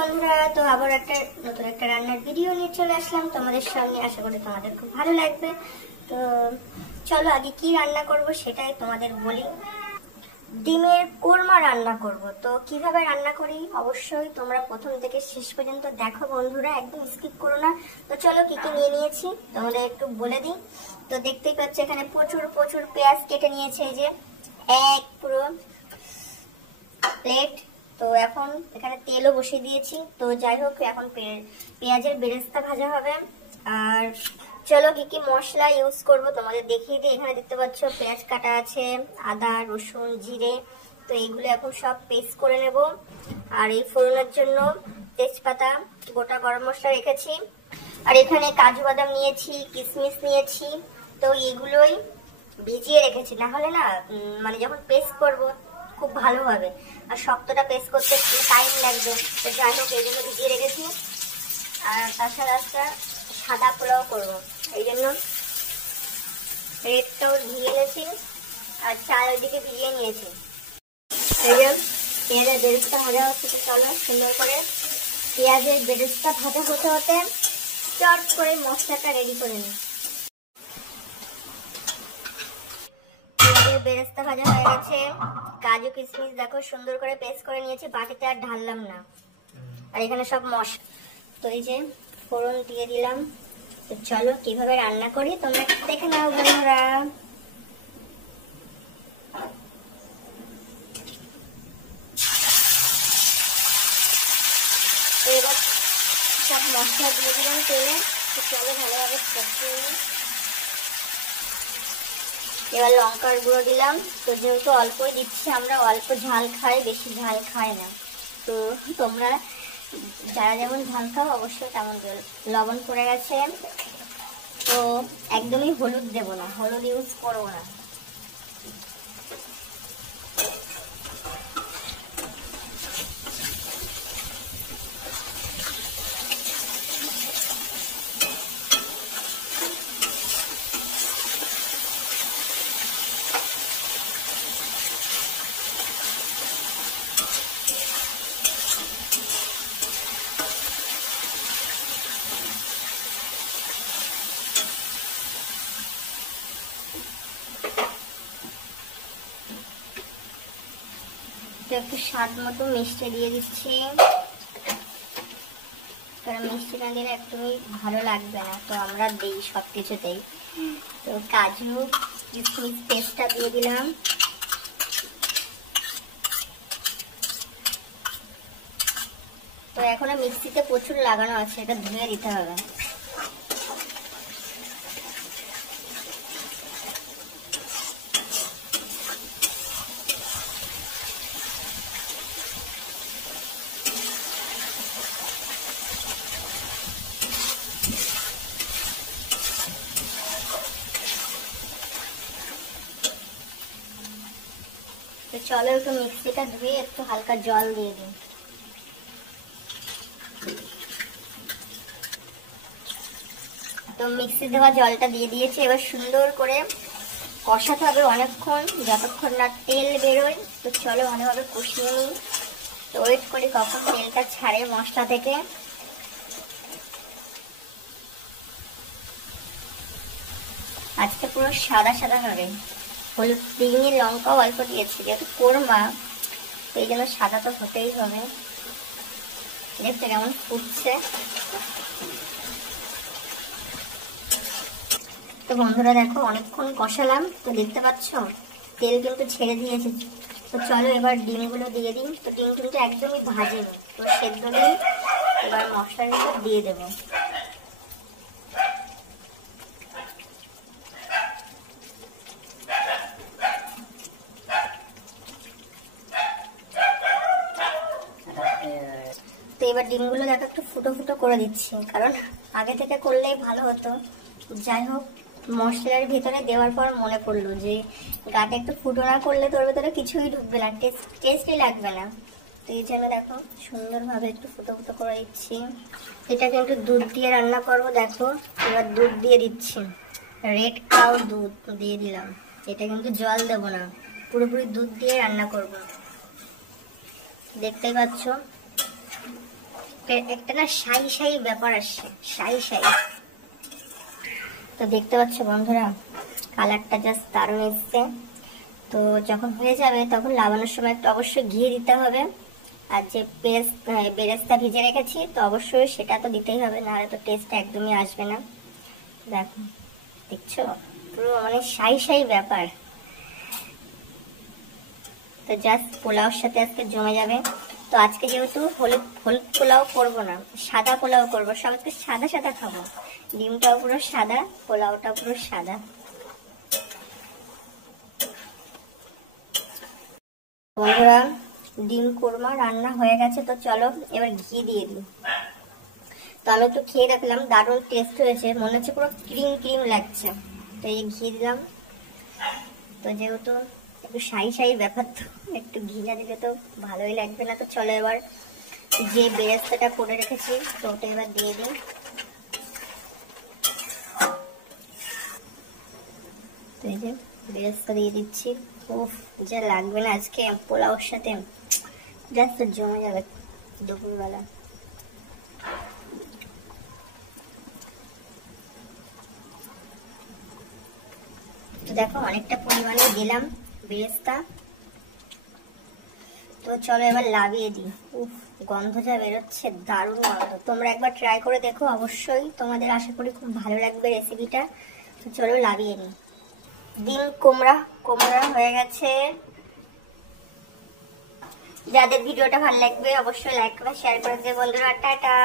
বন্ধুরা, তো আবার একটা নতুন একটা রান্নার ভিডিও নিয়ে চলে আসলাম তোমাদের সামনে। আশা করি তোমাদের খুব ভালো লাগবে। তো চলো আগে কি রান্না করব সেটাই তোমাদের বলি। ডিমের কোরমা রান্না করব। তো কিভাবে রান্না করি অবশ্যই তোমরা প্রথম থেকে শেষ পর্যন্ত দেখো বন্ধুরা, একদম স্কিপ করো না। তো চলো কি কি নিয়ে নিয়েছি তোমাদের একটু বলে দিই। তো দেখতেই পাচ্ছ এখানে প্রচুর প্রচুর পেঁয়াজ কেটে নিয়েছে, এই যে এক পুরো প্লেট। তো এখন এখানে তেলও বসিয়ে দিয়েছি। তো যাই হোক, এখন পেঁয়াজের বেরেস্তা ভাজা হবে। আর চলো কি কি মশলা ইউজ করব তোমাদের দেখিয়ে দিই। এখানে দেখতে পাচ্ছ পেঁয়াজ কাটা আছে, আদা রসুন জিরে। তো এইগুলো এখন সব পেস্ট করে নেব। আর এই ফোড়নের জন্য তেজপাতা, গোটা গরম মশলা রেখেছি। আর এখানে কাজু বাদাম নিয়েছি, কিশমিশ নিয়েছি। তো এগুলোই ভিজিয়ে রেখেছি, না হলে না মানে যখন পেস্ট করব খুব ভালো হবে, আর শক্তটা পেস্ট করতে টাইম লাগবে। তো যাই হোক এই জন্য ভিজিয়ে রেখেছি। আর তার সাথে একটা সাদা পোলাও করবো, এই জন্য রেডটাও ভিজিয়ে নিয়েছি আর চাল ওইদিকে ভিজিয়ে নিয়েছি। এই যে পেঁয়াজের বেরেস্তা ভাজা হচ্ছে। তো চলো সুন্দর করে পেঁয়াজের বেরেস্তা ভাজা হতে হতে চট করে মশলাটা রেডি করে নিই। বেরেস্তা ভাজা হয়ে গেছে, কাজু কিশমিশ দেখো সুন্দর করে পেস্ট করে নিয়েছি, বাটিতে আর ঢাললাম না। আর এখানে সব মশলা, তো এই যে ফোড়ন দিয়ে দিলাম। তো চলো কিভাবে রান্না করি তোমরা দেখে নাও বন্ধুরা। এবার সব মশলা দিয়ে দিলাম তেলে। তো চলো ভালোভাবে কষিয়ে নিই। এবার লঙ্কার গুঁড়ো দিলাম। তো যেহেতু অল্পই দিচ্ছি, আমরা অল্প ঝাল খাই, বেশি ঝাল খাই না। তো তোমরা যারা যেমন ঝাল খাও অবশ্যই তেমন দেবে। লবণ পড়ে গেছে। তো একদমই হলুদ দেব না, হলুদ ইউজ করবো না। একটু স্বাদ মতো মিষ্টি দিয়ে দিচ্ছি, কারণ মিষ্টি না দিলে একদমই ভালো লাগবে না। তো আমরা দিই সব কিছুতেই। তো কাজু কিশমিশ পেস্টটা দিয়ে দিলাম। তো এখনো মিক্সিতে প্রচুর লাগানো আছে, এটা ধুয়ে দিতে হবে। তো চলো একটু মিক্সিটা ধুয়ে একটু হালকা জল দিয়ে দিই। তো মিক্সি দেওয়া জলটা দিয়ে দিয়েছি। এবার সুন্দর করে কষাতে হবে অনেকক্ষণ, যতক্ষণ না তেল বেরোয়। তো চলো ভালোভাবে কষিয়ে নিই। তো ওয়েট করি কখন তেলটা ছাড়ে মশলা থেকে। আজকে পুরো সাদা সাদা হবে, হলুদ দিইনি, লঙ্কাও অল্প দিয়েছি, যেহেতু কোরমা তো এই জন্য সাদা তো হতেই হবে। দেখতে কেমন ফুটছে। তো বন্ধুরা দেখো অনেকক্ষণ কষালাম। তো দেখতে পাচ্ছ তেল কিন্তু ছেড়ে দিয়েছে। তো চলো এবার ডিমগুলো দিয়ে দিই। তো ডিম কিন্তু একদমই ভাজিনি, তো সেদ্ধ ডিম এবার মশলার ভিতর দিয়ে দেবো। তো এবার ডিমগুলো দেখো একটু ফুটো ফুটো করে দিচ্ছি, কারণ আগে থেকে করলেই ভালো হতো। যাই হোক মশলার ভিতরে দেওয়ার পর মনে পড়লো যে গাটা একটু ফুটো না করলে তোর ভেতরে কিছুই ঢুকবে না, টেস্টই লাগবে না। তো এই জন্য দেখো সুন্দরভাবে একটু ফুটো ফুটো করে দিচ্ছি। এটাকে একটু দুধ দিয়ে রান্না করবো। দেখো এবার দুধ দিয়ে দিচ্ছি, রেড কাউ দুধ দিয়ে দিলাম। এটা কিন্তু জল দেবো না, পুরোপুরি দুধ দিয়ে রান্না করব। দেখতেই পাচ্ছ একটা না শাহি শাহি ব্যাপার আসছে, শাহি শাহি। তো দেখতে পাচ্ছ বন্ধুরা, কালারটা জাস্ট দারুণ এসছে। তো যখন হয়ে যাবে তখন লাগানোর সময় একটু অবশ্যই ঘি দিতে হবে। আর যে বেরেস্তা ভিজে রেখেছি তো অবশ্যই সেটা তো দিতেই হবে, নাহলে তো টেস্ট একদমই আসবে না। দেখো, দেখছো পুরো মানে শাহি শাহি ব্যাপার। তো জাস্ট পোলাওর সাথে আজকে জমে যাবে। তো আজকে যেহেতু হলুদ হলুদ পোলাও করবো না, সাদা পোলাও করবো, সব আজকে সাদা সাদা খাবো। ডিমটাও পুরো সাদা, পোলাওটা পুরো সাদা। বন্ধুরা, ডিম কোরমা রান্না হয়ে গেছে। তো চলো এবার ঘি দিয়ে দিই। তো আমি একটু খেয়ে দেখলাম, দারুণ টেস্ট হয়েছে, মনে হচ্ছে পুরো ক্রিম ক্রিম লাগছে। তো এই ঘি দিলাম। তো যেহেতু একটু শাহি শাহি ব্যাপার, তো একটু ঘি না দিলে তো ভালোই লাগবে না। তো চলো এবার যে বেরেস্তাটা করে রেখেছি তো ওটা এবার দিয়ে দিই। তো এই যে বেরেস্তা দিয়ে দিচ্ছি। উফ, যা লাগবে না আজকে পোলাওর সাথে, জাস্ট জমে যাবে দুপুরবেলা। তো দেখো অনেকটা পরিমাণে দিলাম বেরেস্তা। তো চলো এবার লাভিয়ে দিই। উফ, গন্ধ যা বেরোচ্ছে, দারুণ গন্ধ। তোমরা একবার ট্রাই করে দেখো, অবশ্যই তোমাদের আশা করি খুব ভালো লাগবে রেসিপিটা। তো চলো লাভিয়ে নিই। ডিম কুমড়া কুমড়া হয়ে গেছে। যাদের ভিডিওটা ভালো লাগবে অবশ্যই লাইক করে শেয়ার করে দেবে বন্ধুরা। টাটা।